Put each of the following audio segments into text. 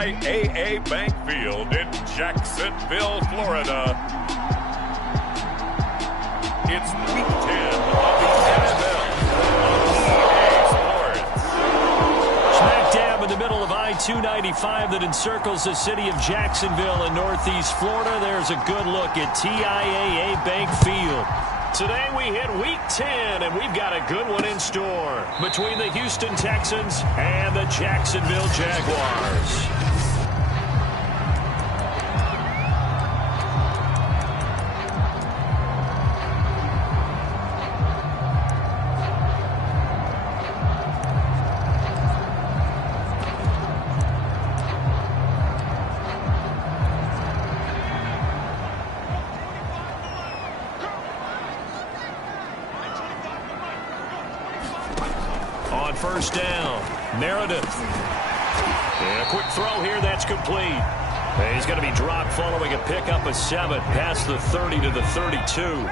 TIAA Bank Field in Jacksonville, Florida. It's Week 10 of the NFL on EA Sports. Smack dab in the middle of I-295 that encircles the city of Jacksonville in northeast Florida. There's a good look at TIAA Bank Field. Today we hit Week 10, and we've got a good one in store between the Houston Texans and the Jacksonville Jaguars. On first down, Meredith. And a quick throw here, that's complete. And he's going to be dropped following a pickup of 7 past the 30 to the 32.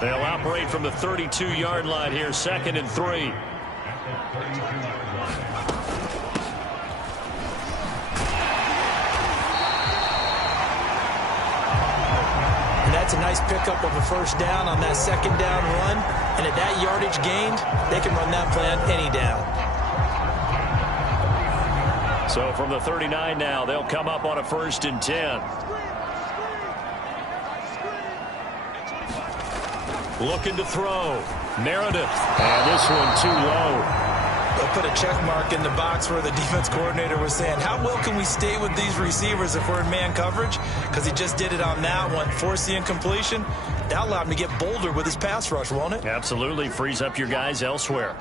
They'll operate from the 32-yard line here, 2nd and 3. And that's a nice pickup of a first down on that second down run. And at that yardage gained, they can run that play on any down. So from the 39 now, they'll come up on a 1st and 10. Looking to throw. Meredith. And this one too low. They'll put a check mark in the box where the defense coordinator was saying, how well can we stay with these receivers if we're in man coverage? Because he just did it on that one, forcing incompletion. That allowed him to get bolder with his pass rush, won't it? Absolutely. Frees up your guys elsewhere.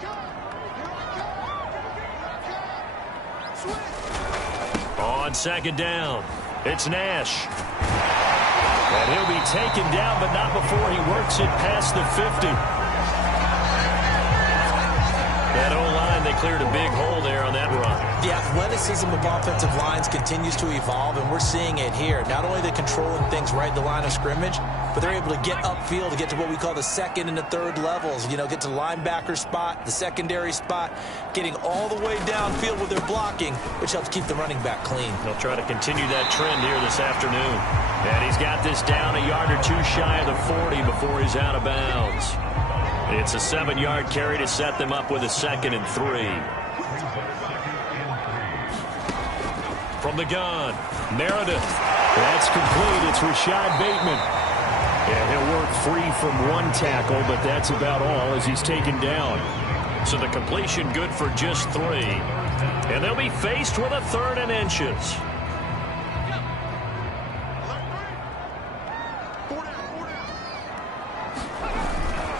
On 2nd down, it's Nash. And he'll be taken down, but not before he works it past the 50. That O-line, they cleared a big hole there on that run. The athleticism of offensive lines continues to evolve, and we're seeing it here. Not only they're controlling things right at the line of scrimmage, but they're able to get upfield to get to what we call the 2nd and the 3rd levels. You know, get to the linebacker spot, the secondary spot, getting all the way downfield with their blocking, which helps keep the running back clean. They'll try to continue that trend here this afternoon. And he's got this down a yard or two shy of the 40 before he's out of bounds. It's a 7-yard carry to set them up with a 2nd and 3. From the gun, Meredith. That's complete. It's Rashad Bateman. And he'll work free from one tackle, but that's about all as he's taken down. So the completion good for just 3. And they'll be faced with a 3rd and inches.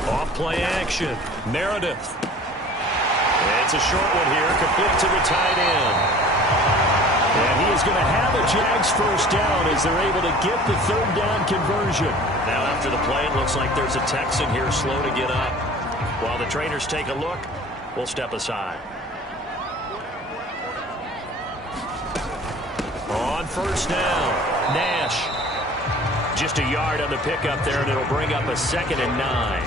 Off play action. Meredith. It's a short one here, complete to the tight end. And he is going to have a Jags first down as they're able to get the 3rd down conversion. Now after the play, it looks like there's a Texan here slow to get up. While the trainers take a look, we'll step aside. On first down, Nash. Just a yard on the pickup there, and it'll bring up a 2nd and 9.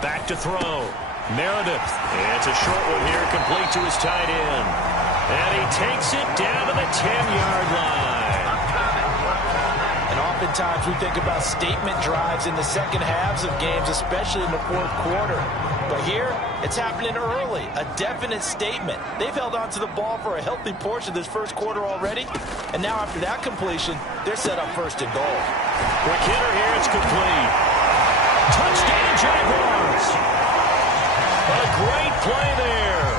Back to throw. Meredith. It's a short one here, complete to his tight end. And he takes it down to the 10-yard line. And oftentimes we think about statement drives in the second halves of games, especially in the 4th quarter. But here, it's happening early. A definite statement. They've held on to the ball for a healthy portion of this 1st quarter already. And now after that completion, they're set up 1st and goal. Quick hitter here, it's complete. Touchdown, Jaguars. A great play there.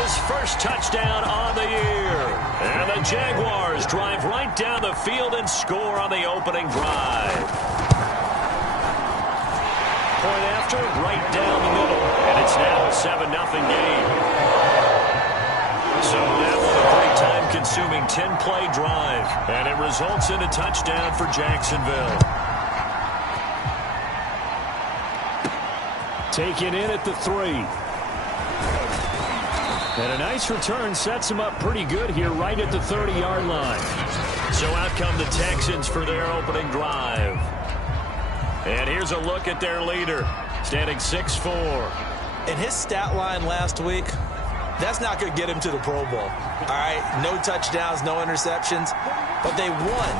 His first touchdown on the year. And the Jaguars drive right down the field and score on the opening drive. Point after, right down the middle. And it's now a 7-0 game. So that was a pretty time-consuming 10-play drive. And it results in a touchdown for Jacksonville. Taken in at the 3. And a nice return sets him up pretty good here right at the 30-yard line. So out come the Texans for their opening drive. And here's a look at their leader, standing 6'4". And his stat line last week, that's not going to get him to the Pro Bowl. All right, no touchdowns, no interceptions, but they won.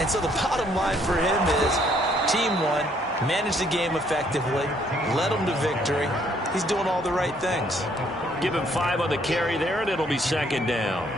And so the bottom line for him is team won, managed the game effectively, led them to victory. He's doing all the right things. Give him 5 on the carry there, and it'll be second down.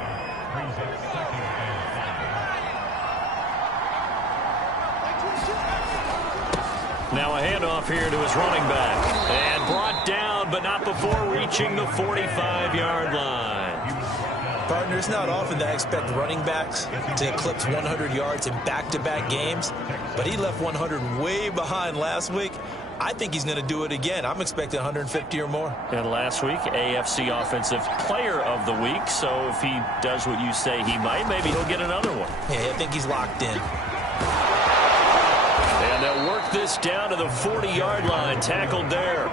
Now a handoff here to his running back. And brought down, but not before reaching the 45-yard line. Partner, it's not often that I expect running backs to eclipse 100 yards in back-to-back games, but he left 100 way behind last week. I think he's going to do it again. I'm expecting 150 or more. And last week, AFC Offensive Player of the Week. So if he does what you say he might, maybe he'll get another one. Yeah, I think he's locked in. And they'll work this down to the 40-yard line, tackled there.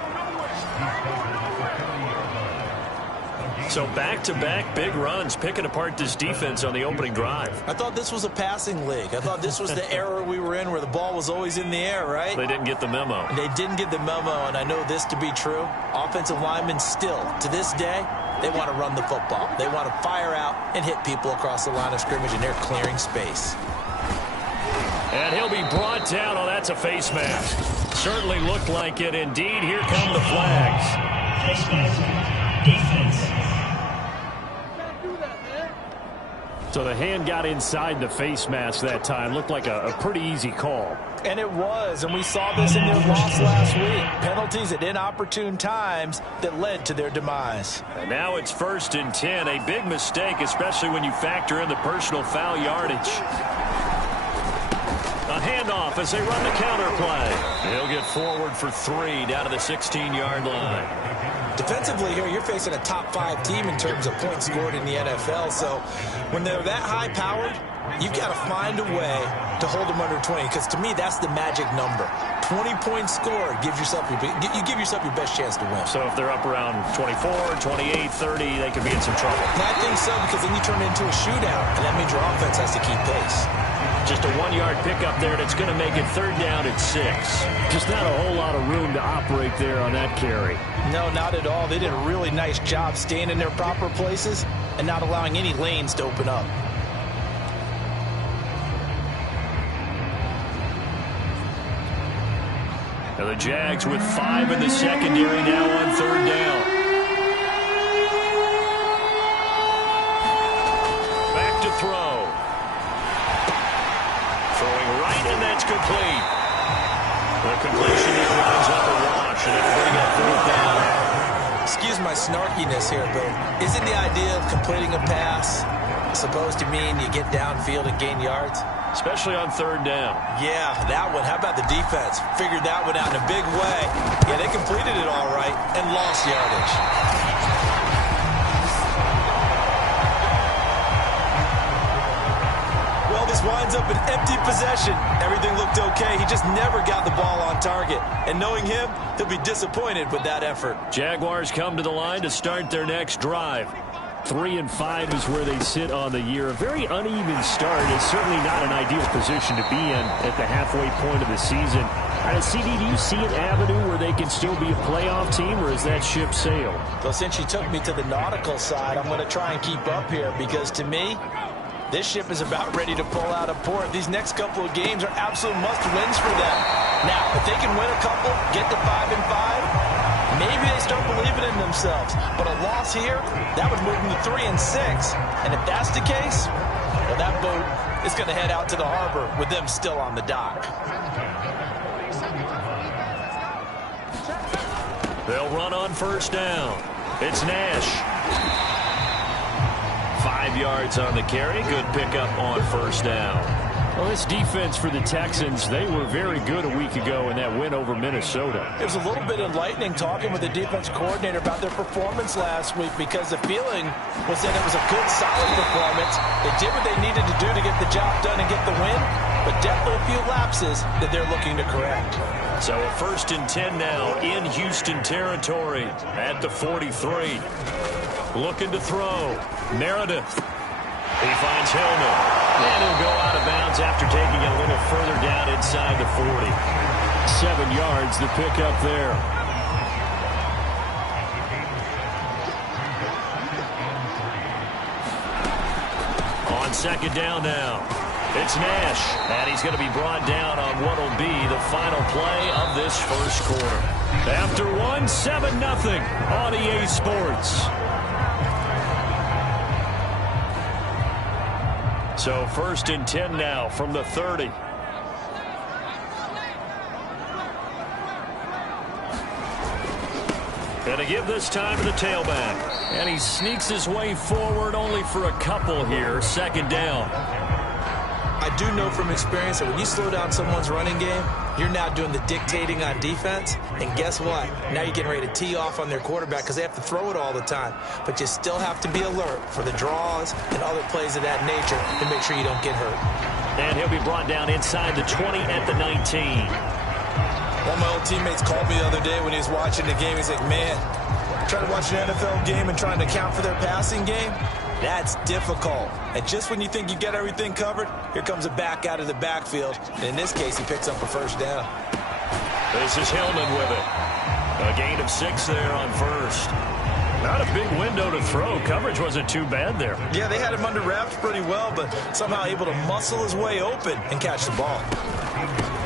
So back-to-back big runs, picking apart this defense on the opening drive. I thought this was a passing league. I thought this was the era we were in where the ball was always in the air, right? They didn't get the memo. They didn't get the memo, and I know this to be true. Offensive linemen still, to this day, they want to run the football. They want to fire out and hit people across the line of scrimmage, and they're clearing space. And he'll be brought down. Oh, that's a face mask. Certainly looked like it. Indeed, here come the flags. Face mask. Defense. So the hand got inside the face mask that time. Looked like a pretty easy call. And it was, and we saw this in their loss last week. Penalties at inopportune times that led to their demise. And now it's 1st and 10. A big mistake, especially when you factor in the personal foul yardage. A handoff as they run the counter play. He'll get forward for 3 down to the 16-yard line. Defensively here, you're facing a top-5 team in terms of points scored in the NFL. So when they're that high-powered, you've got to find a way to hold them under 20. Because to me, that's the magic number. 20 points scored gives yourself you give yourself your best chance to win. So if they're up around 24, 28, 30, they could be in some trouble. And I think so, because then you turn it into a shootout, and that means your offense has to keep pace. Just a 1-yard pickup there, and it's going to make it 3rd down at 6. Just not a whole lot of room to operate there on that carry. No, not at all. They did a really nice job staying in their proper places and not allowing any lanes to open up. Now the Jags with 5 in the secondary now on 3rd down. Back to throw. Throwing right, and that's complete. The completion ends up a wash, and it'll bring up 4th down. Excuse my snarkiness here, but isn't the idea of completing a pass supposed to mean you get downfield and gain yards? Especially on 3rd down. Yeah, that one. How about the defense? Figured that one out in a big way. Yeah, they completed it all right and lost yardage. Well, this winds up an empty possession. Everything looked okay. He just never got the ball on target. And knowing him, he'll be disappointed with that effort. Jaguars come to the line to start their next drive. 3-5 is where they sit on the year. A very uneven start is certainly not an ideal position to be in at the halfway point of the season. CD, do you see an avenue where they can still be a playoff team, or is that ship sailed? Well, since you took me to the nautical side, I'm going to try and keep up here because to me, this ship is about ready to pull out of port. These next couple of games are absolute must-wins for them. Now, if they can win a couple, get to 5-5, maybe they start believing in themselves. But a loss here, that would move them to 3-6. And if that's the case, well, that boat is going to head out to the harbor with them still on the dock. They'll run on 1st down. It's Nash. 5 yards on the carry. Good pickup on 1st down. Well, this defense for the Texans, they were very good a week ago in that win over Minnesota. It was a little bit enlightening talking with the defense coordinator about their performance last week because the feeling was that it was a good, solid performance. They did what they needed to do to get the job done and get the win, but definitely a few lapses that they're looking to correct. So a 1st and 10 now in Houston territory at the 43. Looking to throw. Meredith. He finds Hillman. And he'll go out of bounds after taking it a little further down inside the 40. 7 yards the pick up there. On second down now, it's Nash, and he's going to be brought down on what will be the final play of this first quarter. After 7-0 on EA Sports. So 1st and 10 now from the 30. Going to give this time to the tailback. And he sneaks his way forward only for a couple here. 2nd down. I do know from experience that when you slow down someone's running game, you're now doing the dictating on defense. And guess what? Now you're getting ready to tee off on their quarterback because they have to throw it all the time. But you still have to be alert for the draws and other plays of that nature to make sure you don't get hurt. And he'll be brought down inside the 20 at the 19. One of my old teammates called me the other day when he was watching the game. He's like, man, trying to watch an NFL game and trying to account for their passing game, that's difficult. And just when you think you get everything covered, here comes a back out of the backfield. And in this case, he picks up a 1st down. This is Hillman with it. A gain of 6 there on 1st. Not a big window to throw. Coverage wasn't too bad there. Yeah, they had him under wraps pretty well, but somehow able to muscle his way open and catch the ball.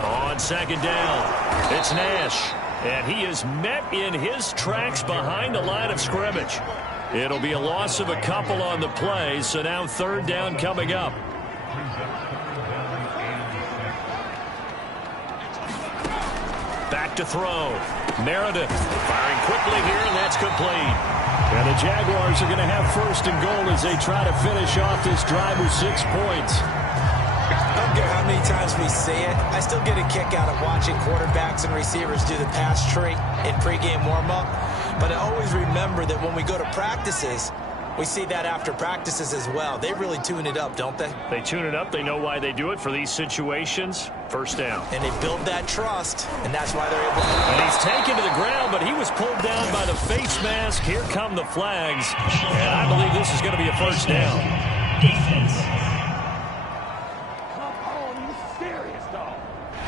On 2nd down, it's Nash. And he is met in his tracks behind the line of scrimmage. It'll be a loss of a couple on the play, so now 3rd down coming up. Back to throw. Meredith firing quickly here, and that's complete. And the Jaguars are going to have 1st and goal as they try to finish off this drive with 6 points. I don't care how many times we say it, I still get a kick out of watching quarterbacks and receivers do the pass tree in pregame warm-up. But I always remember that when we go to practices, we see that after practices as well. They really tune it up, don't they? They tune it up. They know why they do it for these situations. 1st down. And they build that trust, and that's why they're able to. And he's taken to the ground, but he was pulled down by the face mask. Here come the flags. And I believe this is going to be a 1st down. Defense.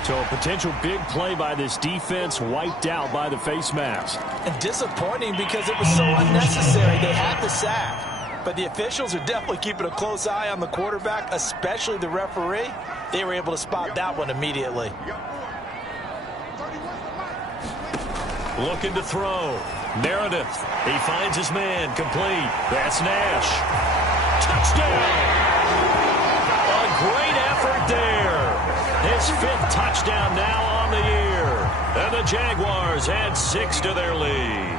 So a potential big play by this defense wiped out by the face mask. And disappointing because it was so unnecessary. They had the sack. But the officials are definitely keeping a close eye on the quarterback, especially the referee. They were able to spot that one immediately. Looking to throw. Meredith. He finds his man. Complete. That's Nash. Touchdown. A great effort there. His 5th touchdown now on the year. And the Jaguars add 6 to their lead.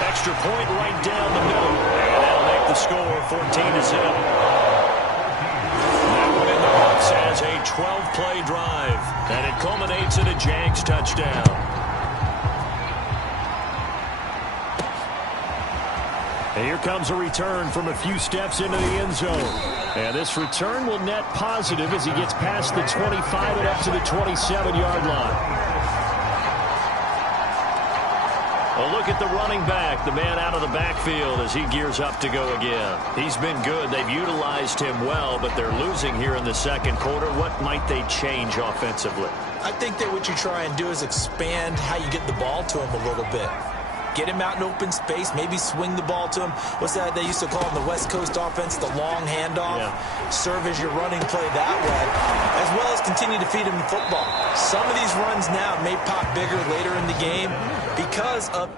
Extra point right down the middle. And that'll make the score 14-0. That one in the books as a 12-play drive. And it culminates in a Jags touchdown. And here comes a return from a few steps into the end zone. And this return will net positive as he gets past the 25 and up to the 27-yard line. A look at the running back, the man out of the backfield as he gears up to go again. He's been good. They've utilized him well, but they're losing here in the 2nd quarter. What might they change offensively? I think that what you try and do is expand how you get the ball to him a little bit. Get him out in open space, maybe swing the ball to him. What's that they used to call in the West Coast offense, the long handoff? Yeah. Serve as your running play that way, as well as continue to feed him the football. Some of these runs now may pop bigger later in the game because of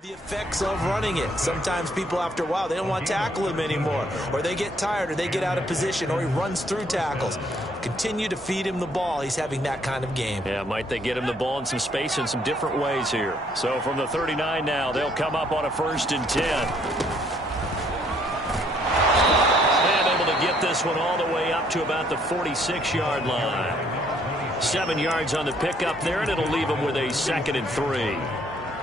the effects of running it. Sometimes people, after a while, they don't want to tackle him anymore, or they get tired, or they get out of position, or he runs through tackles. Continue to feed him the ball. He's having that kind of game. Yeah, might they get him the ball in some space in some different ways here. So from the 39 now, they'll come up on a 1st and 10. And able to get this this one all the way up to about the 46-yard line. 7 yards on the pickup there, and it'll leave them with a 2nd and 3.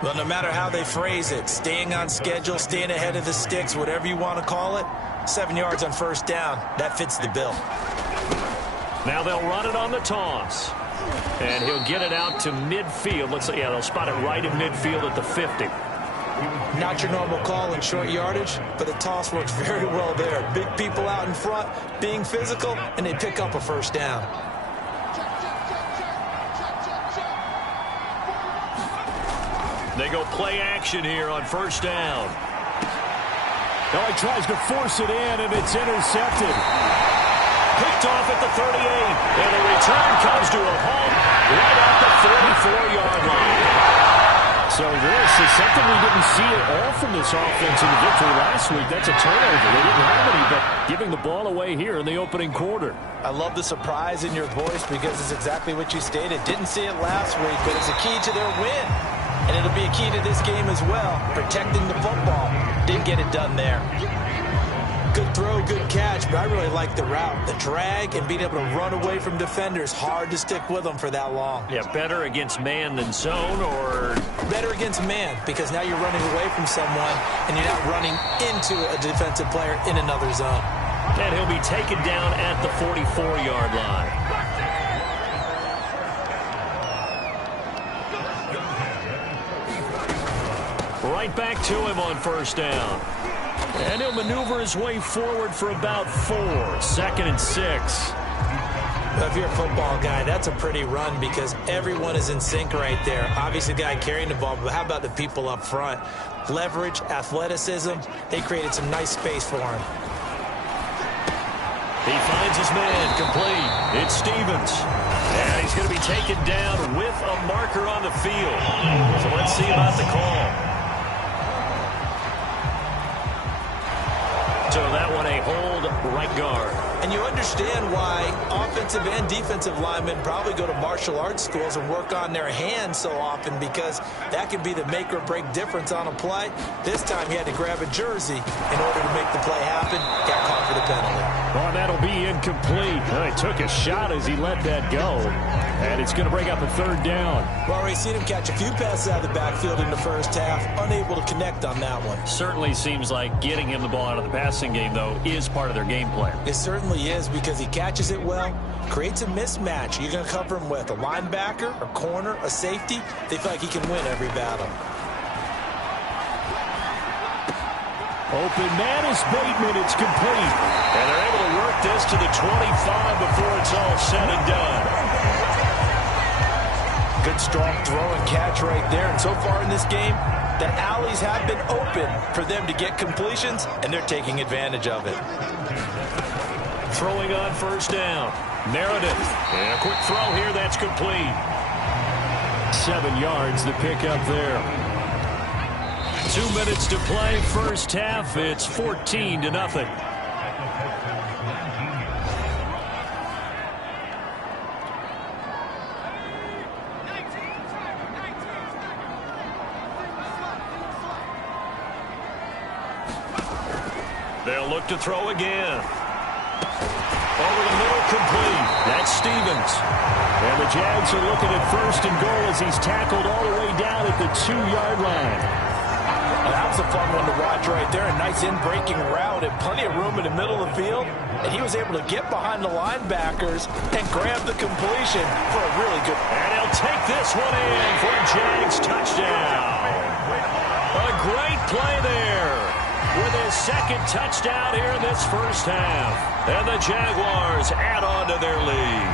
Well, no matter how they phrase it, staying on schedule, staying ahead of the sticks, whatever you want to call it, 7 yards on first down, that fits the bill. Now they'll run it on the toss. And he'll get it out to midfield. Let's see, yeah, they'll spot it right in midfield at the 50. Not your normal call in short yardage, but the toss works very well there. Big people out in front, being physical, and they pick up a first down. They go play action here on first down. Oh, he tries to force it in, and it's intercepted. Picked off at the 38, and the return comes to a halt right at the 44-yard line. So this is something we didn't see at all from this offense in the victory last week. That's a turnover. They didn't have any, but giving the ball away here in the opening quarter. I love the surprise in your voice because it's exactly what you stated. Didn't see it last week, but it's a key to their win. And it'll be a key to this game as well, protecting the football. Didn't get it done there. Good throw, good catch, but I really like the route. The drag and being able to run away from defenders, hard to stick with them for that long. Yeah, better against man than zone, or? Better against man, because now you're running away from someone and you're not running into a defensive player in another zone. And he'll be taken down at the 44-yard line. Right back to him on first down. And he'll maneuver his way forward for about 4. 2nd and 6. Well, if you're a football guy, that's a pretty run because everyone is in sync right there. Obviously, the guy carrying the ball, but how about the people up front? Leverage, athleticism, they created some nice space for him. He finds his man, complete. It's Stevens. And he's going to be taken down with a marker on the field. So let's see about the call. So that one a hold right guard. And you understand why offensive and defensive linemen probably go to martial arts schools and work on their hands so often because that can be the make or break difference on a play. This time he had to grab a jersey in order to make the play happen. Got caught for the penalty. Well, that'll be incomplete. He took a shot as he let that go. And it's going to bring up a 3rd down. We've already seen him catch a few passes out of the backfield in the first half. Unable to connect on that one. Certainly seems like getting him the ball out of the passing game, though, is part of their game plan. It certainly is because he catches it well, creates a mismatch. You're going to cover him with a linebacker, a corner, a safety. They feel like he can win every battle. Open man is Bateman. It's complete. And they're able to work this to the 25 before it's all said and done. Good strong throw and catch right there. And so far in this game, the alleys have been open for them to get completions, and they're taking advantage of it. Throwing on first down. Meredith. And a quick throw here. That's complete. 7 yards the pickup there. 2 minutes to play first half. It's 14-0. They'll look to throw again. Over the middle, complete. That's Stevens. And the Jags are looking at 1st and goal as he's tackled all the way down at the 2-yard line. Well, that was a fun one to watch right there. A nice in-breaking route and plenty of room in the middle of the field. And he was able to get behind the linebackers and grab the completion for a really good. And he'll take this one in for a Jags touchdown. A great play there with his 2nd touchdown here in this first half. And the Jaguars add on to their lead.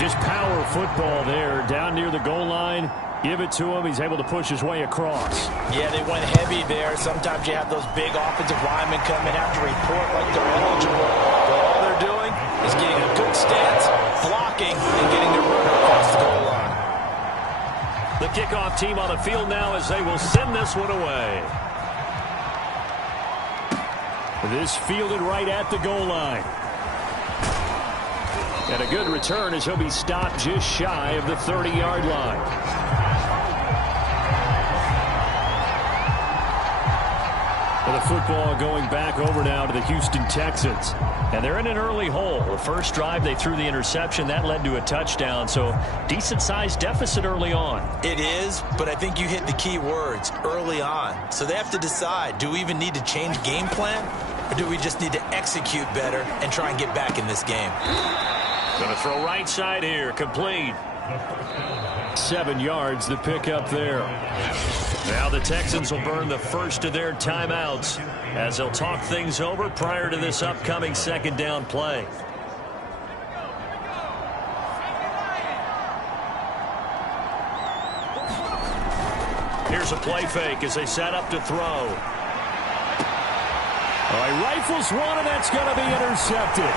Just power football there down near the goal line. Give it to him. He's able to push his way across. Yeah, they went heavy there. Sometimes you have those big offensive linemen come and have to report like they're eligible. But all they're doing is getting a good stance, blocking, and getting their runner across the goal line. The kickoff team on the field now as they will send this one away. This fielded right at the goal line. And a good return as he'll be stopped just shy of the 30-yard line. For the football going back over now to the Houston Texans. And they're in an early hole. The first drive, they threw the interception. That led to a touchdown. So decent-sized deficit early on. It is, but I think you hit the key words, early on. So they have to decide, do we even need to change game plan? Or do we just need to execute better and try and get back in this game? Going to throw right side here. Complete. 7 yards, the pickup there. Now the Texans will burn the first of their timeouts as they'll talk things over prior to this upcoming second down play. Here's a play fake as they set up to throw. All right, rifles one, and that's going to be intercepted.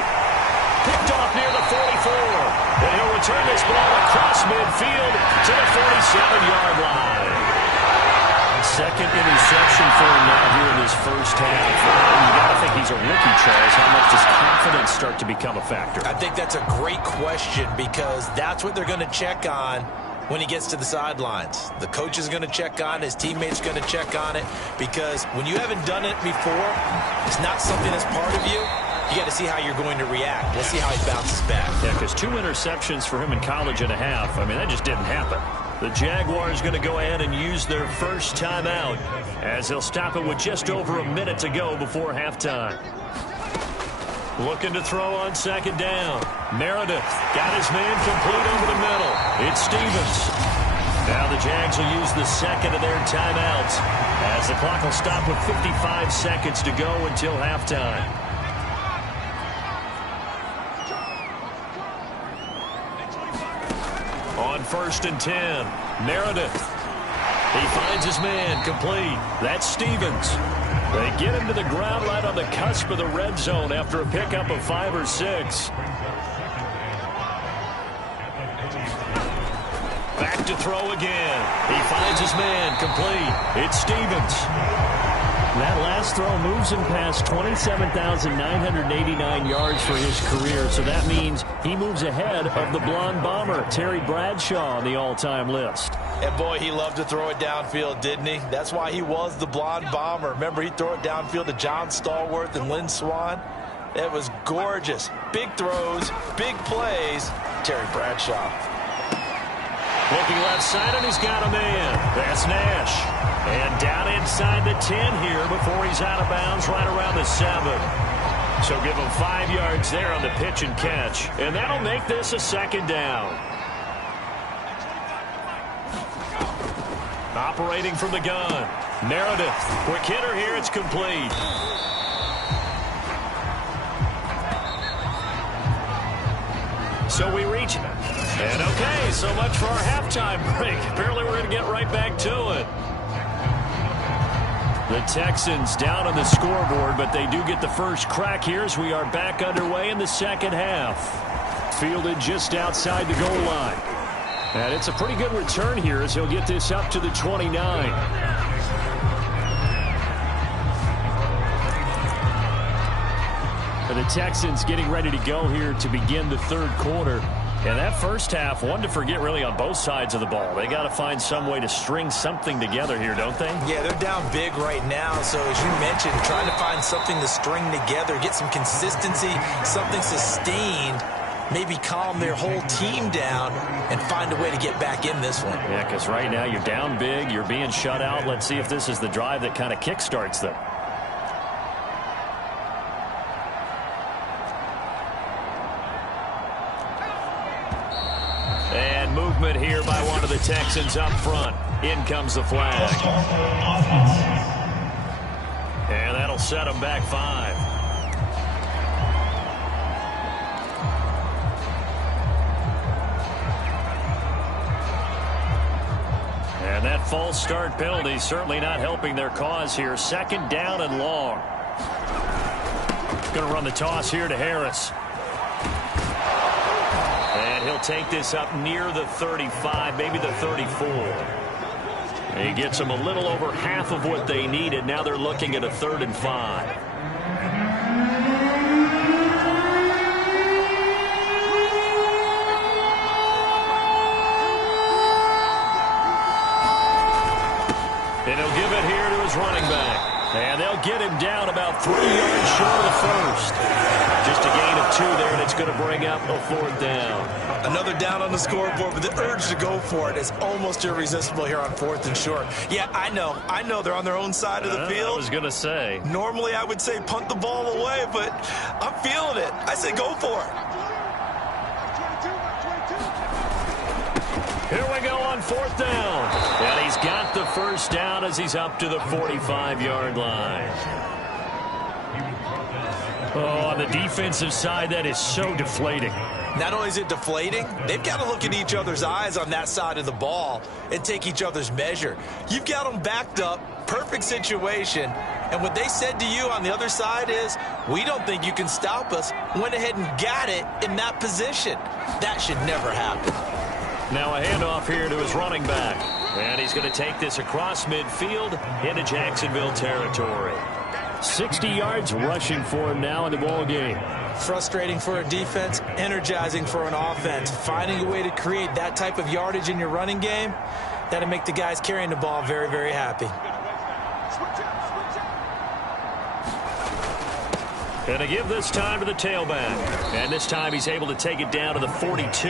Picked off near the 44. And he'll return this ball across midfield to the 47-yard line. Second interception for him now here in his first half. You got to think he's a rookie, Charles. How much does confidence start to become a factor? I think that's a great question because that's what they're going to check on when he gets to the sidelines. The coach is going to check on it. His teammates are going to check on it because when you haven't done it before, it's not something that's part of you. You got to see how you're going to react. We'll see how he bounces back. Yeah, because 2 interceptions for him in college and a half. I mean, that just didn't happen. The Jaguars going to go ahead and use their first timeout as they'll stop it with just over a minute to go before halftime. Looking to throw on second down. Meredith got his man complete over the middle. It's Stevens. Now the Jags will use the second of their timeouts as the clock will stop with 55 seconds to go until halftime. On 1st and 10, Meredith. He finds his man complete. That's Stevens. They get him to the ground right on the cusp of the red zone after a pickup of 5 or 6. Back to throw again. He finds his man complete. It's Stevens. That last throw moves him past 27,989 yards for his career, so that means he moves ahead of the blonde bomber, Terry Bradshaw, on the all-time list. And boy, he loved to throw it downfield, didn't he? That's why he was the blonde bomber. Remember, he'd throw it downfield to John Stallworth and Lynn Swann? It was gorgeous. Big throws, big plays. Terry Bradshaw. Looking left side, and he's got a man. That's Nash. And down inside the 10 here before he's out of bounds right around the 7. So give him 5 yards there on the pitch and catch. And that'll make this a second down. Operating from the gun. Meredith. Quick hitter here. It's complete. So we reach it. And okay, so much for our halftime break. Apparently we're going to get right back to it. The Texans down on the scoreboard, but they do get the first crack here as we are back underway in the second half. Fielded just outside the goal line. And it's a pretty good return here as he'll get this up to the 29. The Texans getting ready to go here to begin the third quarter. And that first half, one to forget really on both sides of the ball. They got to find some way to string something together here, don't they? Yeah, they're down big right now. So as you mentioned, trying to find something to string together, get some consistency, something sustained, maybe calm their whole team down and find a way to get back in this one. Yeah, because right now you're down big, you're being shut out. Let's see if this is the drive that kind of kickstarts them. And movement here by one of the Texans up front. In comes the flag. And that'll set them back 5. And that false start penalty certainly not helping their cause here. Second down and long. Going to run the toss here to Harris. And he'll take this up near the 35, maybe the 34. And he gets them a little over half of what they needed. Now they're looking at a 3rd and 5. And he'll give it here to his running back. And they'll get him down about 3 yards short of the first. Just a gain of 2 there, and it's going to bring up a 4th down. Another down on the scoreboard, but the urge to go for it is almost irresistible here on 4th and short. Yeah, I know they're on their own side of the field. I was going to say. Normally I would say punt the ball away, but I'm feeling it. I say go for it. Here we go on 4th down. And he's got the first down as he's up to the 45-yard line. Oh, on the defensive side, that is so deflating. Not only is it deflating, they've got to look in each other's eyes on that side of the ball and take each other's measure. You've got them backed up, perfect situation, and what they said to you on the other side is, we don't think you can stop us. Went ahead and got it in that position. That should never happen. Now a handoff here to his running back. And he's going to take this across midfield into Jacksonville territory. 60 yards rushing for him now in the ball game. Frustrating for a defense, energizing for an offense. Finding a way to create that type of yardage in your running game, that'll make the guys carrying the ball very, very happy. And to give this time to the tailback. And this time he's able to take it down to the 42.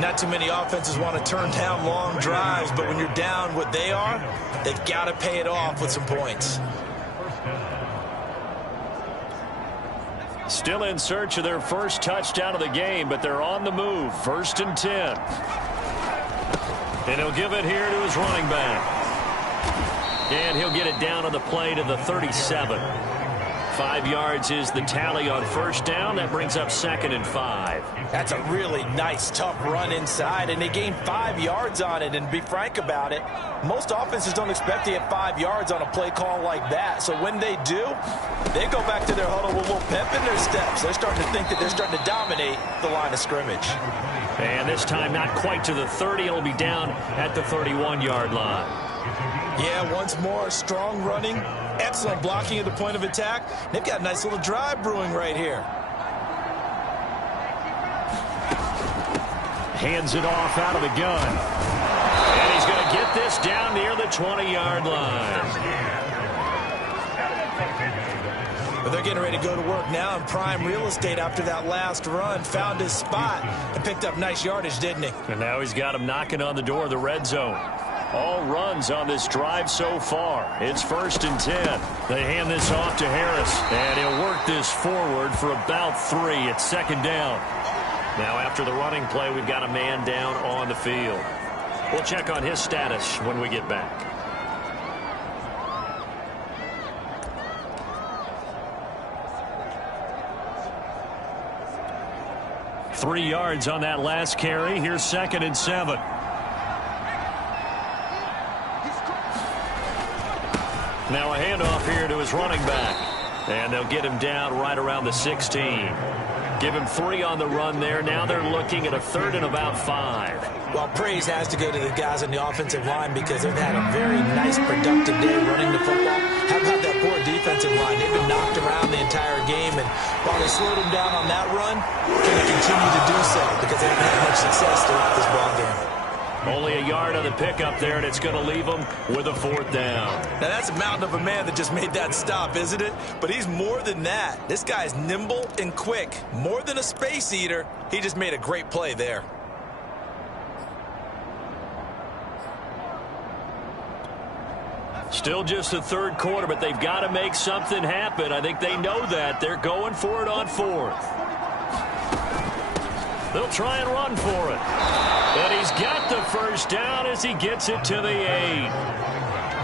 Not too many offenses want to turn down long drives, but when you're down what they are, they've got to pay it off with some points. Still in search of their first touchdown of the game, but they're on the move. 1st and 10. And he'll give it here to his running back. And he'll get it down on the play to the 37. 5 yards is the tally on 1st down. That brings up 2nd and 5. That's a really nice, tough run inside, and they gained 5 yards on it. And to be frank about it, most offenses don't expect to get 5 yards on a play call like that. So when they do, they go back to their huddle with a little pep in their steps. They're starting to think that they're starting to dominate the line of scrimmage. And this time not quite to the 30. It'll be down at the 31-yard line. Yeah, once more, strong running, excellent blocking at the point of attack. They've got a nice little drive brewing right here. Hands it off out of the gun. And he's going to get this down near the 20-yard line. But they're getting ready to go to work now in prime real estate after that last run. Found his spot and picked up nice yardage, didn't he? And now he's got him knocking on the door of the red zone. All runs on this drive so far. It's 1st and 10. They hand this off to Harris, and he'll work this forward for about 3. It's 2nd down. Now after the running play, we've got a man down on the field. We'll check on his status when we get back. Three yards on that last carry. Here's 2nd and 7. Now a handoff here to his running back. And they'll get him down right around the 16. Give him 3 on the run there. Now they're looking at a 3rd and about 5. Well, praise has to go to the guys on the offensive line because they've had a very nice, productive day running the football. How about that poor defensive line? They've been knocked around the entire game, and while they slowed them down on that run, can they continue to do so because they haven't had much success throughout this ball game. Only a yard on the pickup there, and it's going to leave them with a 4th down. Now, that's a mountain of a man that just made that stop, isn't it? But he's more than that. This guy's nimble and quick. More than a space eater, he just made a great play there. Still just the 3rd quarter, but they've got to make something happen. I think they know that. They're going for it on 4th. They'll try and run for it. But he's got the first down as he gets it to the 8.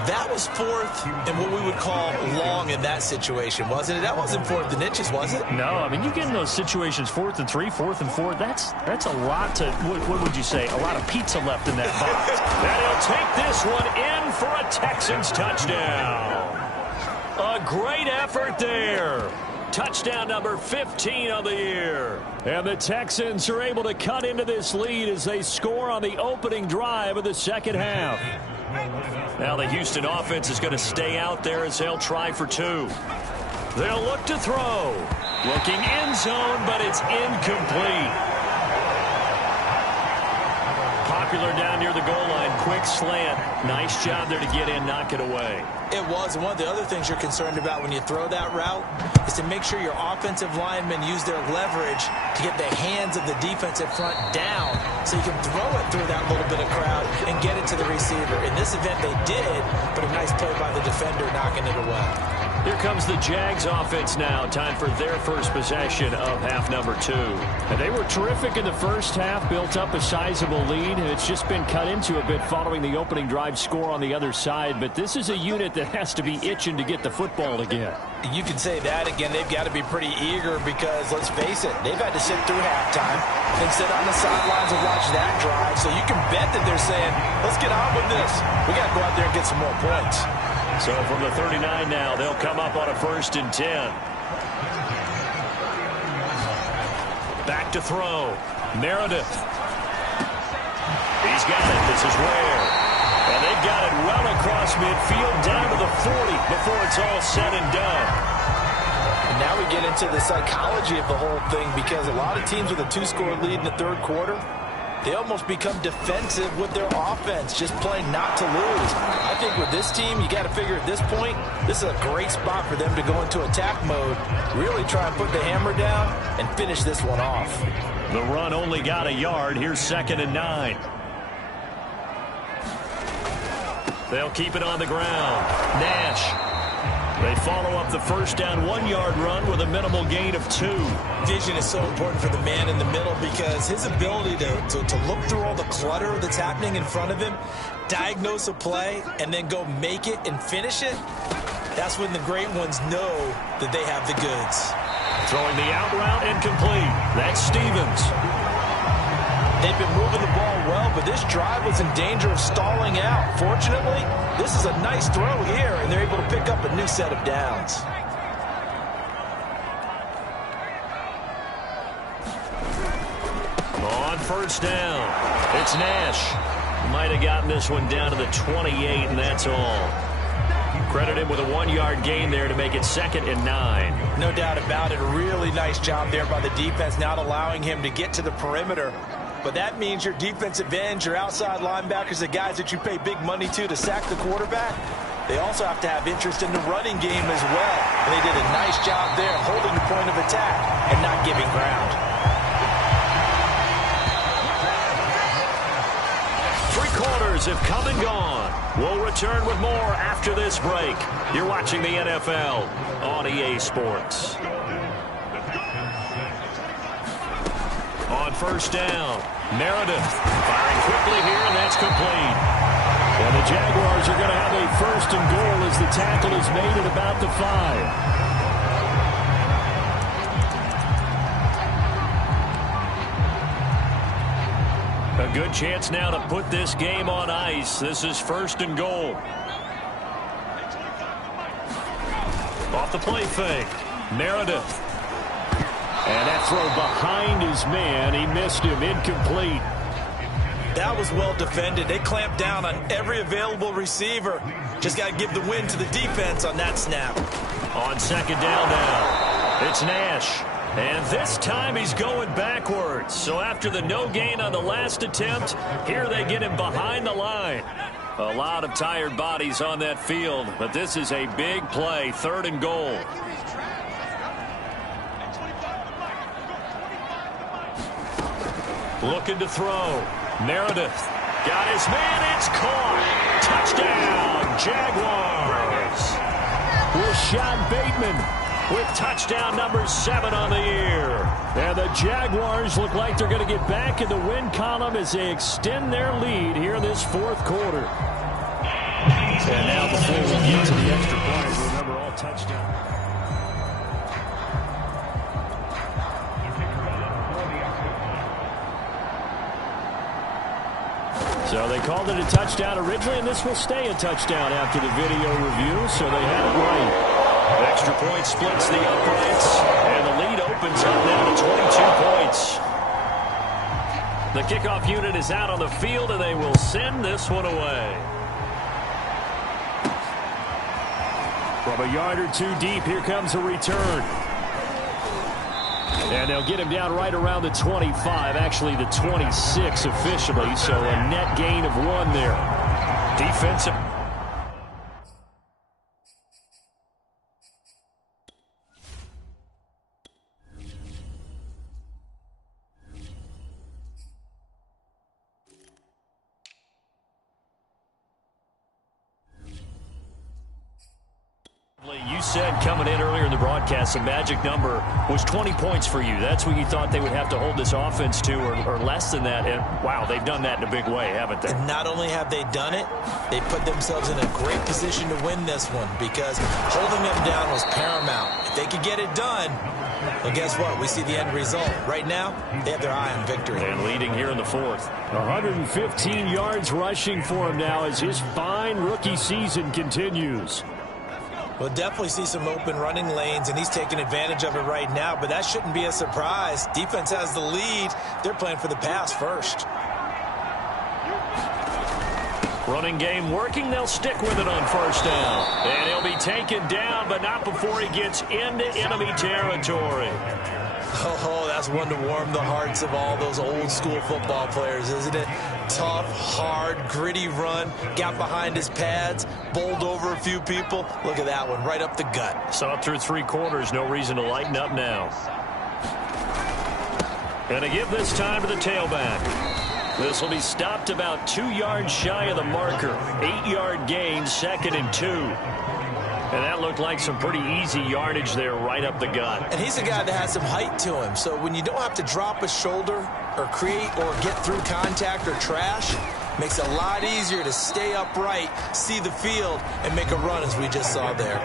That was 4th and what we would call long in that situation, wasn't it? That wasn't 4th and inches, was it? No, I mean, you get in those situations 4th and 3, 4th and 4. That's a lot to, what would you say, a lot of pizza left in that box. And he'll take this one in for a Texans touchdown. A great effort there. Touchdown number 15 of the year. And the Texans are able to cut into this lead as they score on the opening drive of the 2nd half. Now the Houston offense is going to stay out there as they'll try for 2. They'll look to throw. Looking end zone, but it's incomplete. popular down near the goal line. Quick slant. Nice job there to get in, knock it away. It was. And one of the other things you're concerned about when you throw that route is to make sure your offensive linemen use their leverage to get the hands of the defensive front down so you can throw it through that little bit of crowd and get it to the receiver. In this event, they did, but a nice play by the defender knocking it away. Here comes the Jags offense now. Time for their first possession of half number 2. And they were terrific in the first half, built up a sizable lead, and it's just been cut into a bit following the opening drive score on the other side. But this is a unit that has to be itching to get the football again. You can say that again. They've got to be pretty eager because, let's face it, they've had to sit through halftime and sit on the sidelines and watch that drive. So you can bet that they're saying, let's get on with this. We got to go out there and get some more points. So from the 39 now, they'll come up on a 1st and 10. Back to throw. Meredith. He's got it. This is Ware. And they've got it well across midfield down to the 40 before it's all said and done. And now we get into the psychology of the whole thing because a lot of teams with a 2-score lead in the third quarter, they almost become defensive with their offense, just playing not to lose. I think with this team, you got to figure at this point, this is a great spot for them to go into attack mode, really try and put the hammer down and finish this one off. The run only got a yard. Here's 2nd and 9. They'll keep it on the ground. Nash. They follow up the first down 1-yard run with a minimal gain of 2. Vision is so important for the man in the middle because his ability to look through all the clutter that's happening in front of him, diagnose a play, and then go make it and finish it, that's when the great ones know that they have the goods. Throwing the out route incomplete. That's Stevens. They've been moving the ball well, but this drive was in danger of stalling out. Fortunately, this is a nice throw here, and they're able to pick up a new set of downs. On 1st down, it's Nash. Might have gotten this one down to the 28, and that's all. Credit him with a 1-yard gain there to make it 2nd and 9. No doubt about it. A really nice job there by the defense, not allowing him to get to the perimeter. But that means your defensive ends, your outside linebackers, the guys that you pay big money to sack the quarterback, they also have to have interest in the running game as well. And they did a nice job there holding the point of attack and not giving ground. 3 quarters have come and gone. We'll return with more after this break. You're watching the NFL on EA Sports. On 1st down, Meredith firing quickly here, and that's complete. And the Jaguars are going to have a 1st and goal as the tackle is made at about the 5. A good chance now to put this game on ice. This is 1st and goal. Off the play fake, Meredith. And that throw behind his man. He missed him. Incomplete. That was well defended. They clamped down on every available receiver. Just got to give the win to the defense on that snap. On 2nd down now, it's Nash. And this time he's going backwards. So after the no gain on the last attempt, here they get him behind the line. A lot of tired bodies on that field, but this is a big play. 3rd and goal. Looking to throw. Meredith got his man. It's caught. Touchdown, Jaguars. Rashad Bateman with touchdown number 7 on the year. And the Jaguars look like they're going to get back in the win column as they extend their lead here in this 4th quarter. And now before we get to the extra points, remember all touchdowns. So they called it a touchdown originally, and this will stay a touchdown after the video review, so they had it right. Extra point splits the uprights, and the lead opens up now to 22 points. The kickoff unit is out on the field, and they will send this one away. From a yard or 2 deep, here comes a return. And they'll get him down right around the 25, actually the 26 officially, so a net gain of 1 there. Defensive. You said coming in earlier in the broadcast, the magic number was 20 points for you. That's what you thought they would have to hold this offense to, or less than that. And, wow, they've done that in a big way, haven't they? And not only have they done it, they put themselves in a great position to win this one because holding them down was paramount. If they could get it done, well, guess what? We see the end result. Right now, they have their eye on victory. And leading here in the 4th. 115 yards rushing for him now as his fine rookie season continues. We'll definitely see some open running lanes, and he's taking advantage of it right now, but that shouldn't be a surprise. Defense has the lead. They're playing for the pass first. Running game working. They'll stick with it on first down. And he'll be taken down, but not before he gets into enemy territory. Oh, that's one to warm the hearts of all those old school football players, isn't it? Tough, hard, gritty run, got behind his pads, bowled over a few people. Look at that one, right up the gut. Saw it through 3 quarters, no reason to lighten up now. Gonna give this time to the tailback. This will be stopped about 2 yards shy of the marker. 8-yard gain, 2nd and 2. And that looked like some pretty easy yardage there right up the gut. And he's a guy that has some height to him. So when you don't have to drop a shoulder or create or get through contact or trash, makes it a lot easier to stay upright, see the field, and make a run as we just saw there.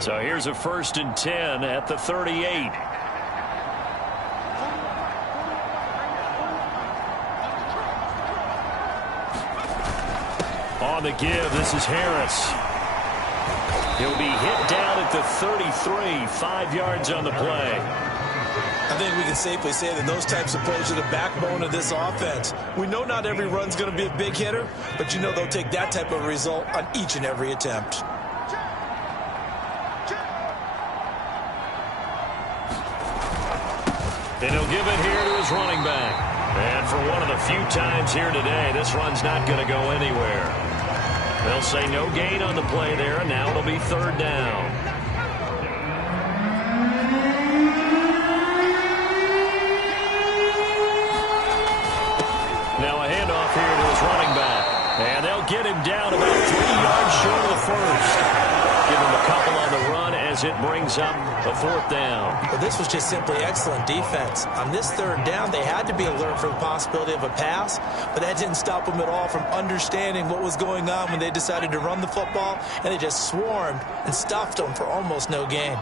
So here's a 1st and 10 at the 38. On the give, this is Harris. He'll be hit down at the 33, 5 yards on the play. I think we can safely say that those types of plays are the backbone of this offense. We know not every run's going to be a big hitter, but you know they'll take that type of result on each and every attempt. And he'll give it here to his running back. And for one of the few times here today, this run's not going to go anywhere. They'll say no gain on the play there, and now it'll be 3rd down. Now a handoff here to his running back. And they'll get him down about 3 yards short of the 1st. Give him a couple on the run as it brings up a 4th down. Well, this was just simply excellent defense. On this 3rd down, they had to be alert for the possibility of a pass, but that didn't stop them at all from understanding what was going on when they decided to run the football, and they just swarmed and stuffed them for almost no gain.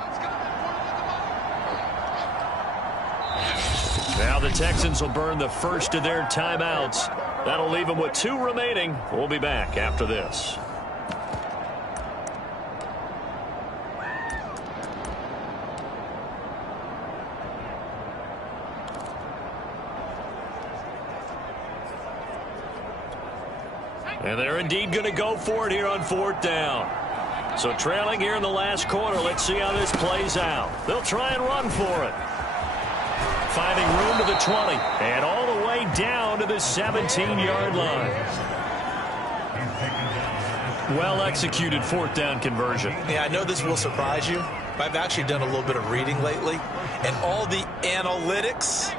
Now the Texans will burn the first of their timeouts. That'll leave them with 2 remaining. We'll be back after this. And they're indeed going to go for it here on 4th down. So trailing here in the last quarter, let's see how this plays out. They'll try and run for it. Finding room to the 20 and all the way down to the 17-yard line. Well executed 4th down conversion. Yeah, I know this will surprise you. I've actually done a little bit of reading lately, and all the analytics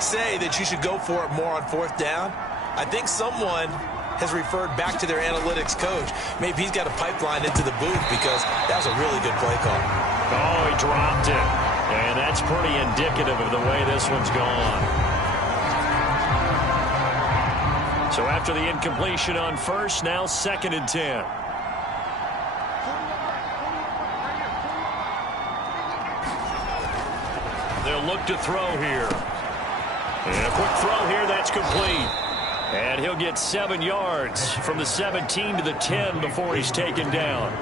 say that you should go for it more on 4th down. I think someone has referred back to their analytics coach. Maybe he's got a pipeline into the booth because that was a really good play call. Oh, he dropped it. And that's pretty indicative of the way this one's gone. So after the incompletion on 1st, now 2nd and 10. They'll look to throw here. And a quick throw here, that's complete. And he'll get 7 yards from the 17 to the 10 before he's taken down.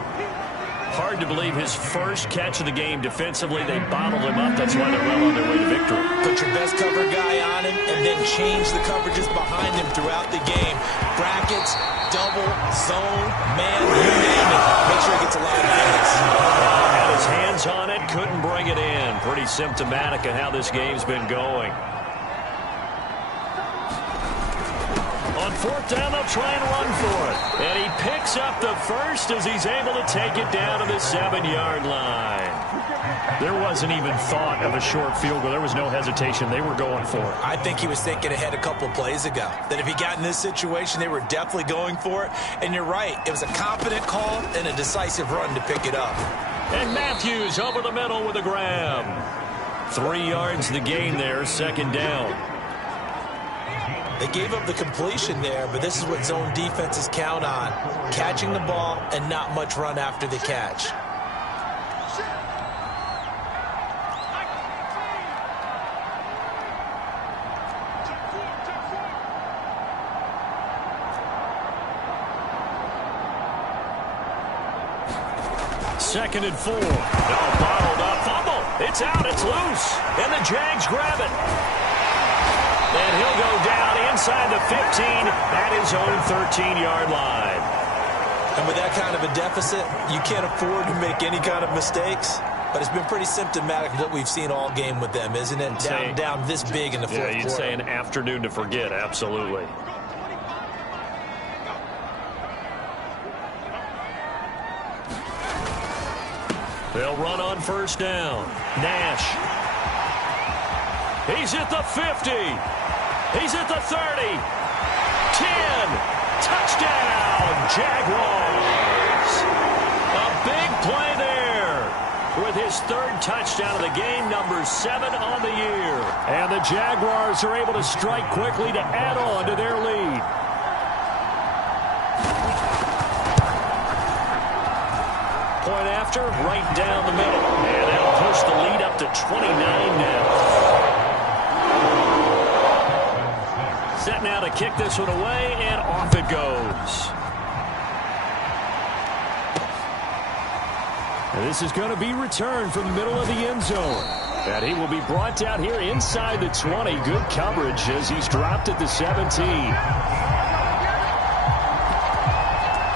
Hard to believe his first catch of the game defensively. They bottled him up. That's why they're well on their way to victory. Put your best cover guy on on him and then change the coverages behind him throughout the game. Brackets, double, zone, man, you name it. Make sure he gets a lot of hands. Had his hands on it, couldn't bring it in. Pretty symptomatic of how this game's been going. On fourth down, they'll try and run for it. And he picks up the first as he's able to take it down to the 7-yard line. There wasn't even thought of a short field goal. There was no hesitation. They were going for it. I think he was thinking ahead a couple plays ago, that if he got in this situation, they were definitely going for it. And you're right. It was a confident call and a decisive run to pick it up. And Matthews over the middle with a grab. 3 yards the gain there, second down. They gave up the completion there, but this is what zone defenses count on. Catching the ball and not much run after the catch. Second and 4. Now bottled up. Fumble. It's out. It's loose. And the Jags grab it. And he'll go down inside the 15 at his own 13-yard line. And with that kind of a deficit, you can't afford to make any kind of mistakes. But it's been pretty symptomatic of what we've seen all game with them, isn't it? Down this big in the fourth quarter. Yeah, you'd say an afternoon to forget. Absolutely. They'll run on first down. Nash. He's at the 50. He's at the 30. 10. Touchdown, Jaguars. A big play there with his third touchdown of the game, number 7 on the year. And the Jaguars are able to strike quickly to add on to their lead. Point after, right down the middle. And that'll push the lead up to 29 now. Set now to kick this one away, and off it goes. And this is going to be returned from the middle of the end zone. And he will be brought down here inside the 20. Good coverage as he's dropped at the 17.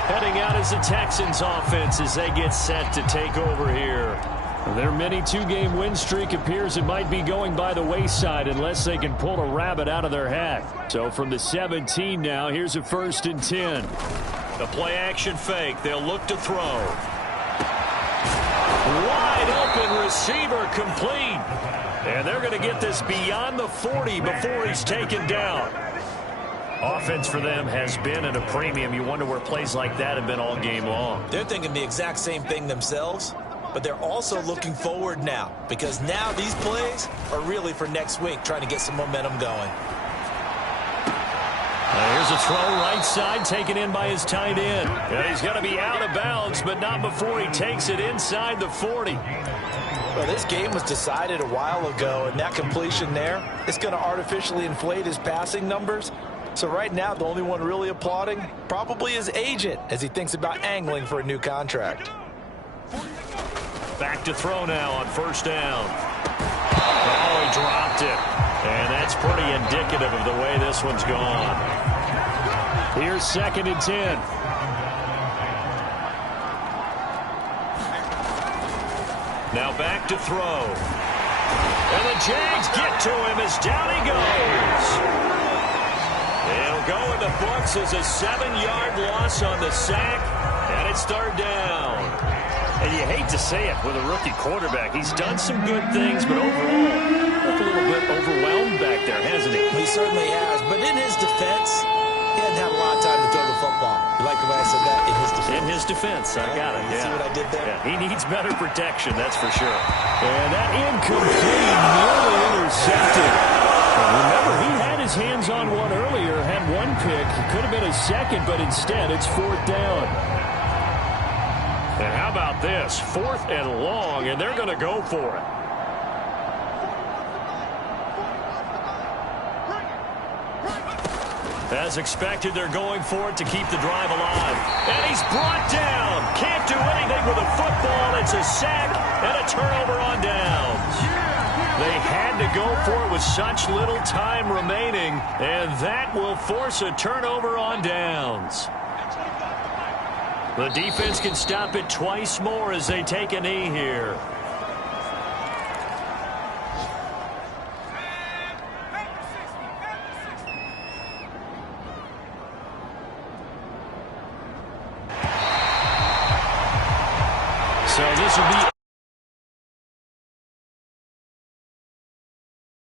Heading out is the Texans offense as they get set to take over here. Their mini 2-game win streak appears it might be going by the wayside unless they can pull a rabbit out of their hat. So from the 17 now, here's a 1st and 10. The play action fake. They'll look to throw. Wide open receiver complete. And they're going to get this beyond the 40 before he's taken down. Offense for them has been at a premium. You wonder where plays like that have been all game long. They're thinking the exact same thing themselves, but they're also looking forward now because now these plays are really for next week, trying to get some momentum going. Here's a throw right side taken in by his tight end. And he's going to be out of bounds, but not before he takes it inside the 40. Well, this game was decided a while ago, and that completion there is going to artificially inflate his passing numbers. So right now, the only one really applauding probably his agent as he thinks about angling for a new contract. Back to throw now on first down. Oh, he dropped it. And that's pretty indicative of the way this one's gone. Here's 2nd and 10. Now back to throw. And the Jags get to him as down he goes. It'll go in the books as a 7-yard loss on the sack, and it's 3rd down. And you hate to say it with a rookie quarterback. He's done some good things, but overall, looked a little bit overwhelmed back there, hasn't he? He certainly has, but in his defense, he hadn't had a lot of time to throw the football. You like the way I said that? In his defense. In his defense, I got it. You see what I did there? Yeah, he needs better protection, that's for sure. And that incomplete, nearly intercepted. Remember, he had his hands on one earlier, had one pick. It could have been a second, but instead it's 4th down. And how about this? 4th and long, and they're going to go for it. As expected, they're going for it to keep the drive alive. And he's brought down. Can't do anything with a football. It's a sack and a turnover on downs. They had to go for it with such little time remaining, and that will force a turnover on downs. The defense can stop it twice more as they take a knee here. So this will be